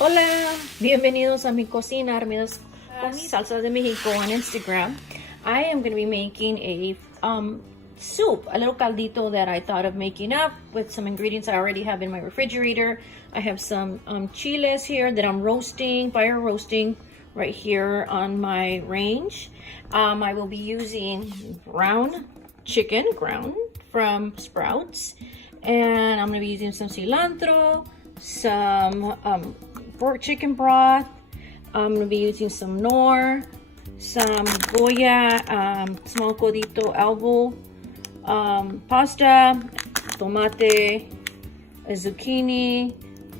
Hola, bienvenidos a mi cocina, armidas con mi salsa de Mexico on Instagram. I am going to be making a soup, a little caldito that I thought of making up with some ingredients I already have in my refrigerator. I have some chiles here that I'm roasting, fire roasting right here on my range. I will be using ground chicken, ground from Sprouts, and I'm going to be using some cilantro, some pork chicken broth. I'm going to be using some nor, some Goya, small Codito elbow, pasta, tomate, a zucchini,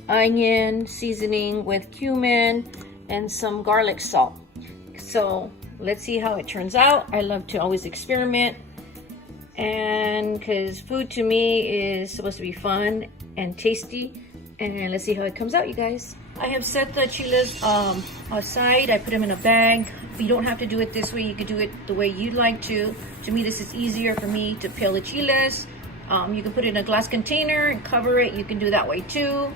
onion, seasoning with cumin, and some garlic salt. So let's see how it turns out. I love to always experiment, and because food to me is supposed to be fun and tasty. And let's see how it comes out, you guys. I have set the chiles aside. I put them in a bag. You don't have to do it this way. You could do it the way you'd like to. To me, this is easier for me to peel the chiles. You can put it in a glass container and cover it. You can do that way too.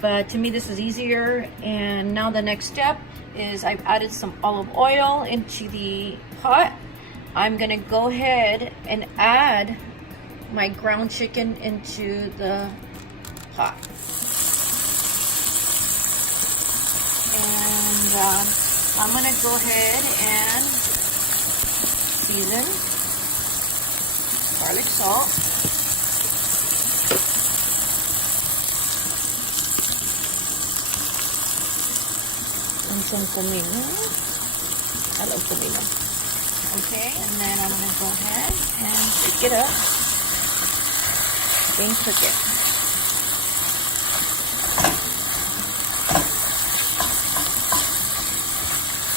But to me, this is easier. And now the next step is I've added some olive oil into the pot. I'm gonna go ahead and add my ground chicken into the pot. And I'm gonna go ahead and season, garlic salt, and some comino. I love comino. Okay, and then I'm gonna go ahead and pick it up and cook it.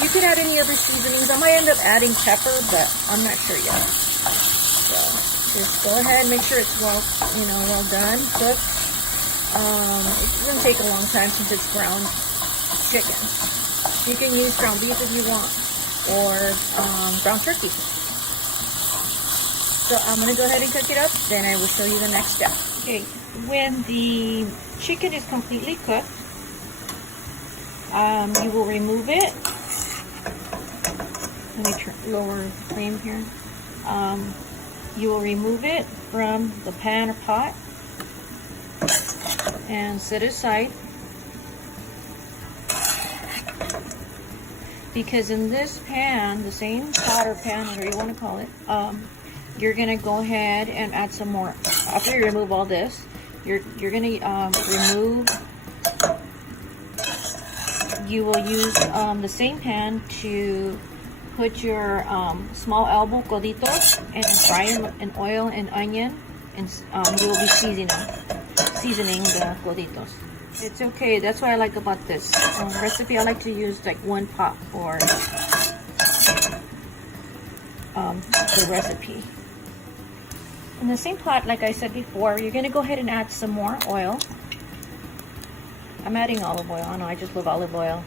You could add any other seasonings. I might end up adding pepper, but I'm not sure yet. So just go ahead and make sure it's well done, cooked. It doesn't take a long time since it's ground chicken. You can use ground beef if you want, or ground turkey. So I'm gonna go ahead and cook it up, then I will show you the next step. Okay, when the chicken is completely cooked, you will remove it. Let me lower the flame here. You will remove it from the pan or pot and set it aside. Because in this pan, the same pot or pan, whatever you want to call it, you're gonna go ahead and add some more. After you remove all this, you're gonna remove. You will use the same pan to put your small elbow coditos and fry them in oil and onion, and you will be seasoning the coditos. It's okay. That's what I like about this recipe. I like to use like one pot for the recipe. In the same pot, like I said before, you're going to go ahead and add some more oil. I'm adding olive oil. I know I just love olive oil.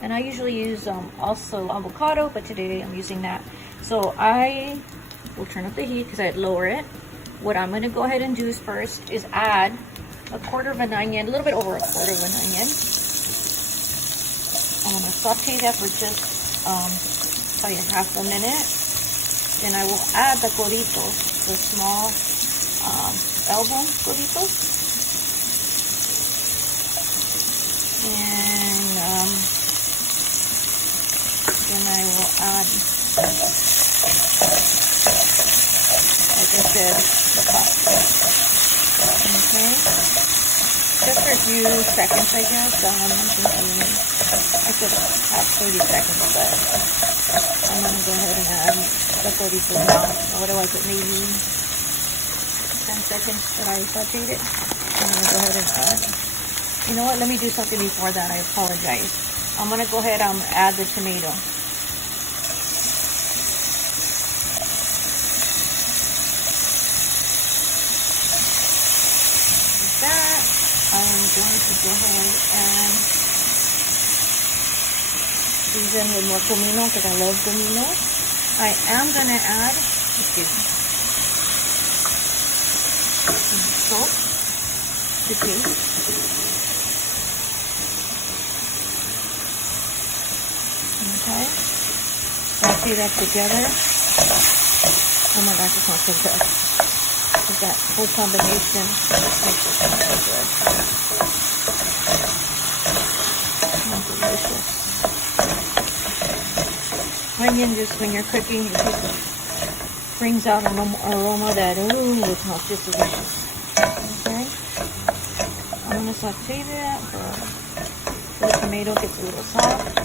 And I usually use also avocado, but today I'm using that. So I will turn up the heat because I'd lower it. What I'm going to go ahead and do is first is add a quarter of an onion, a little bit over a quarter of an onion. I'm going to saute that for just probably half a minute. Then I will add the coditos, the small elbow coditos. And then I will add, like I said, the pasta. Okay, just for a few seconds, I guess. I'm thinking I could have 30 seconds, but I'm gonna go ahead and add the codito now. What do I put? Maybe 10 seconds that I sauteed it. I'm gonna go ahead and add. You know what? Let me do something before that. I apologize. I'm gonna go ahead and add the tomato. That I'm going to go ahead and season with more comino because I love comino. I am going to add, excuse me, some salt to taste. saute that together. Oh my gosh, it smells so good. Because that whole combination makes it smell so good. Oh, delicious. Onion, just when you're cooking, it just brings out an aroma that, ooh, it smells just delicious. Okay. I'm going to saute that so the tomato gets a little soft.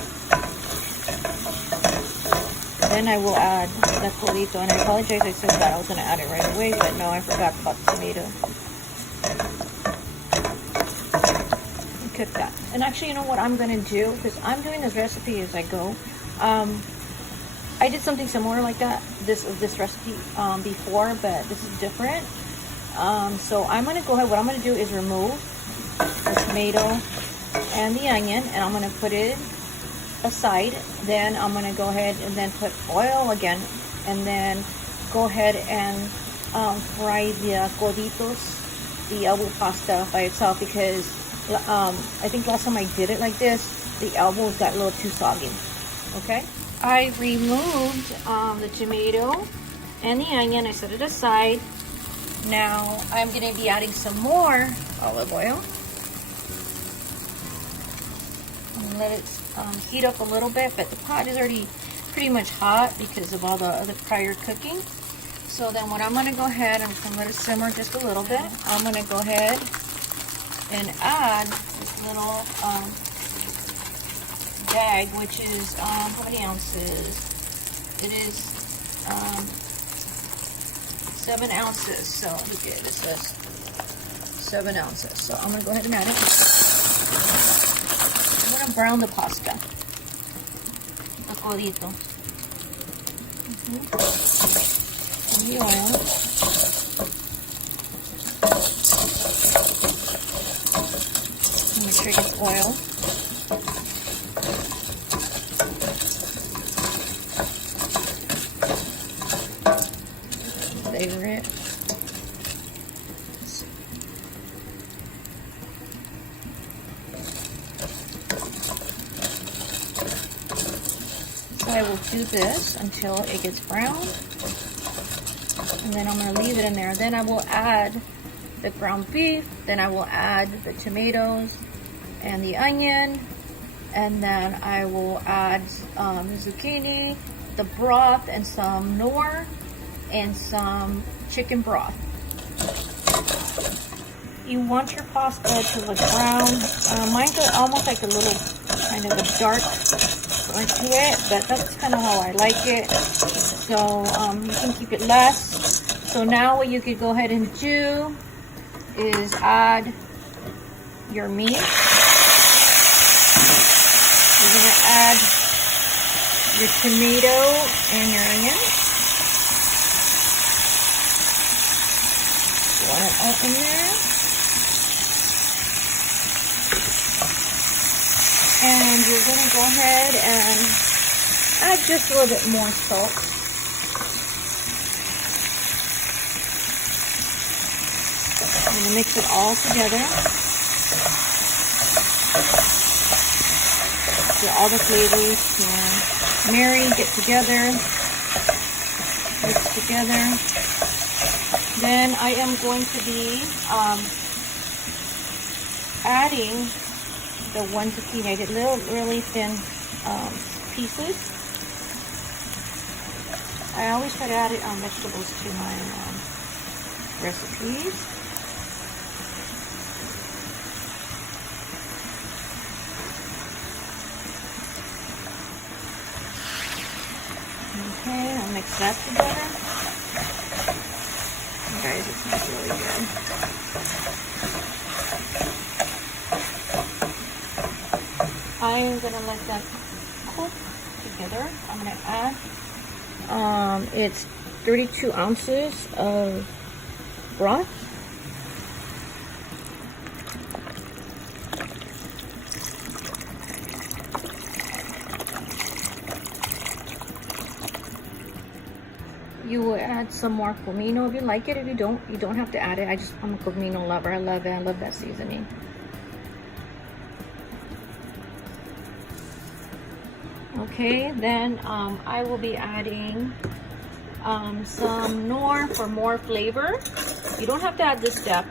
Then I will add the Codito, and I apologize, I said that I was going to add it right away, but no, I forgot about the tomato. And cook that. And actually, you know what I'm going to do, because I'm doing this recipe as I go. I did something similar like that, this recipe before, but this is different. So I'm going to go ahead, what I'm going to do is remove the tomato and the onion, and I'm going to put it aside. Then I'm going to go ahead and then put oil again, and then go ahead and fry the Coditos, the elbow pasta by itself, because I think last time I did it like this, the elbows got a little too soggy. Okay, I removed the tomato and the onion. I set it aside. Now I'm going to be adding some more olive oil. And let it heat up a little bit, but the pot is already pretty much hot because of all the prior cooking. So then what I'm going to go ahead, I'm going to let it simmer just a little bit. I'm going to go ahead and add this little bag, which is how many ounces? It is 7 ounces. So look at it, it says 7 ounces. So I'm going to go ahead and add it. I'm going to brown the pasta, the Coditos. And the oil. Make sure it gets oil. Flavor it. So I will do this until it gets brown, and then I'm going to leave it in there. Then I will add the ground beef, then I will add the tomatoes and the onion, and then I will add the zucchini, the broth, and some nor, and some chicken broth. You want your pasta to look brown. Mine got almost like a little kind of a dark burnt to it, but that's kind of how I like it. So you can keep it less. So now what you could go ahead and do is add your meat. You're going to add your tomato and your onion. Pour it all in there. And you're going to go ahead and add just a little bit more salt. I'm going to mix it all together. So all the flavors can marry, get together, mix together. Then I am going to be adding the one zucchini. I did little really thin pieces. I always try to add vegetables to my recipes. Okay, I'll mix that together. Guys, it smells really good. I am going to let that cook together. I'm going to add, it's 32 ounces of broth. You will add some more comino if you like it. If you don't have to add it. I'm a comino lover. I love it. I love that seasoning. Okay, then I will be adding some nor for more flavor. You don't have to add this step.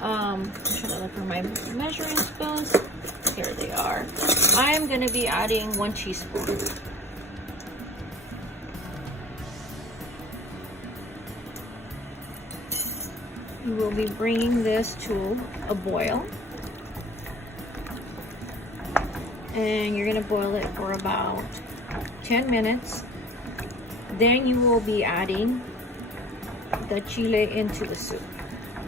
I'm trying to look for my measuring spoons. Here they are. I am going to be adding 1 teaspoon. You will be bringing this to a boil. And you're going to boil it for about 10 minutes. Then you will be adding the chile into the soup.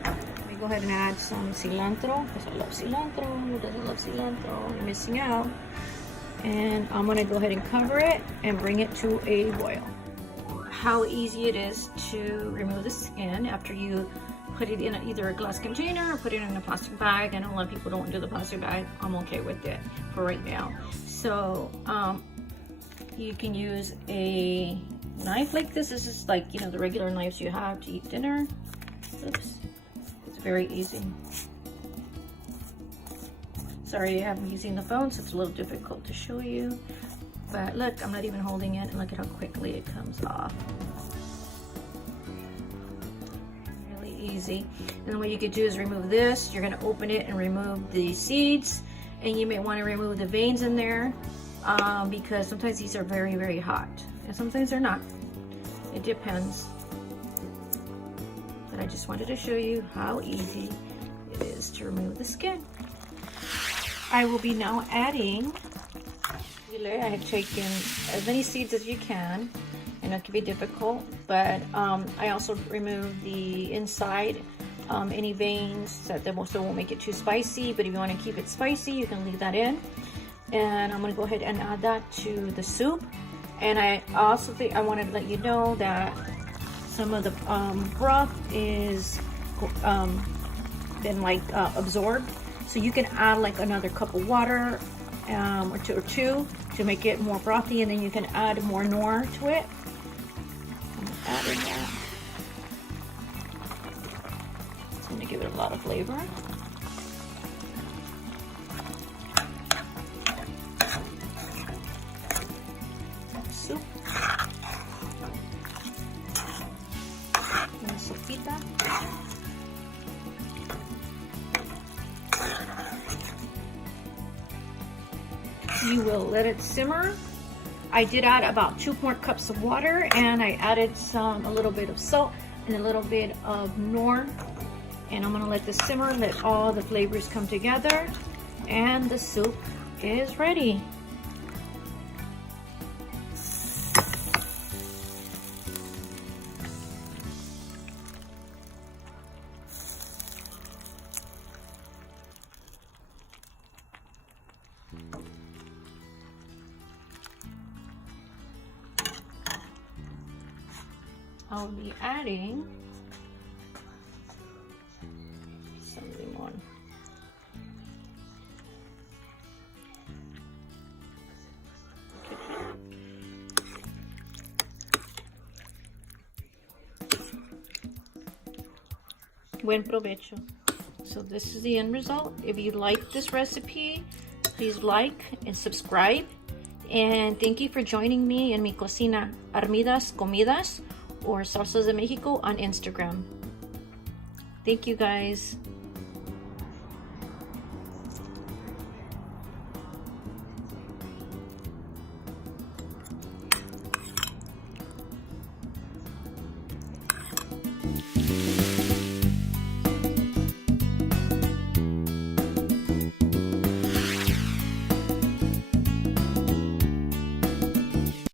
Let me go ahead and add some cilantro, because I love cilantro. Who doesn't love cilantro? You're missing out. And I'm going to go ahead and cover it and bring it to a boil. How easy it is to remove the skin after you put it in either a glass container or put it in a plastic bag. I know a lot of people don't do the plastic bag. I'm okay with it for right now. So you can use a knife like this. This is like, you know, the regular knives you have to eat dinner. Oops. It's very easy. Sorry, I'm using the phone, so it's a little difficult to show you. But look, I'm not even holding it, and look at how quickly it comes off. Really easy. And then what you could do is remove this. You're gonna open it and remove the seeds, and you may want to remove the veins in there because sometimes these are very, very hot, and sometimes they're not. It depends. But I just wanted to show you how easy it is to remove the skin. I will be now adding chile. I have taken as many seeds as you can, and it can be difficult, but I also remove the inside, any veins that also won't make it too spicy, but if you want to keep it spicy, you can leave that in. And I'm going to go ahead and add that to the soup. And I also think I wanted to let you know that some of the broth is been like absorbed. So you can add like another cup of water or two to make it more frothy, and then you can add more nor to it. I'm adding that. It's going to give it a lot of flavor. Soup. Una sopita. You will let it simmer. I did add about 2 more cups of water, and I added a little bit of salt and a little bit of nor. And I'm gonna let this simmer, let all the flavors come together, and the soup is ready. I'll be adding some limon. Buen provecho. So this is the end result. If you like this recipe, please like and subscribe. And thank you for joining me in mi cocina, Armidas Comidas, or Salsas de Mexico on Instagram. Thank you guys.